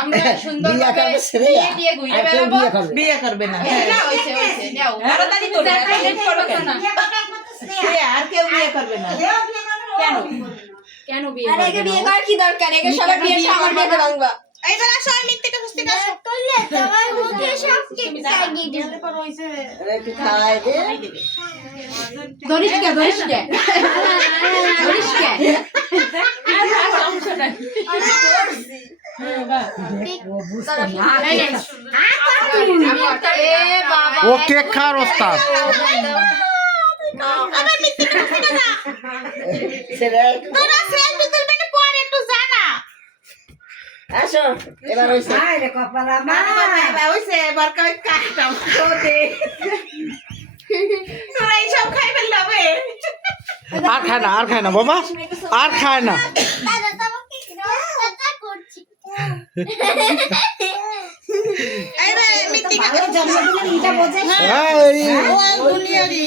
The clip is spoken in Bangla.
আমরা সুন্দরভাবে বিয়ে দিয়ে ঘুরে বেড়াবো। বিয়ে করবে না না হইছে যাও তাড়াতাড়ি করে লেট করো কেন আর কেউ বিয়ে করবে না কেন কেন বিয়ে আরে একে বিয়ে করার কি দরকার? একে সবাই বিয়ে আমার বিয়েতে ভাঙবা। এইবার আসো আমি মিথ্যেটা বুঝতে না তোলে সবাই মুখে সব ঠিক লাগিয়ে দিল। একটু খাওয়াই দে ধরিস কে ধরিস কে ও কেক খাওয়ার ওস্তাদ। তোরা সেলফি তুলবে না পরে একটু জানা আসো এবার হইছে হইছে এবার কই কাটটাও তো দে তোরা এইসব খাই ফেলবে আর খায় না বাবা, আর খায় না। দাদা তোমাকে দাদা করছি। এই রে মিথ্যে কথা জন্মদিনে এটা বোঝে এই ও দুনিয়ারি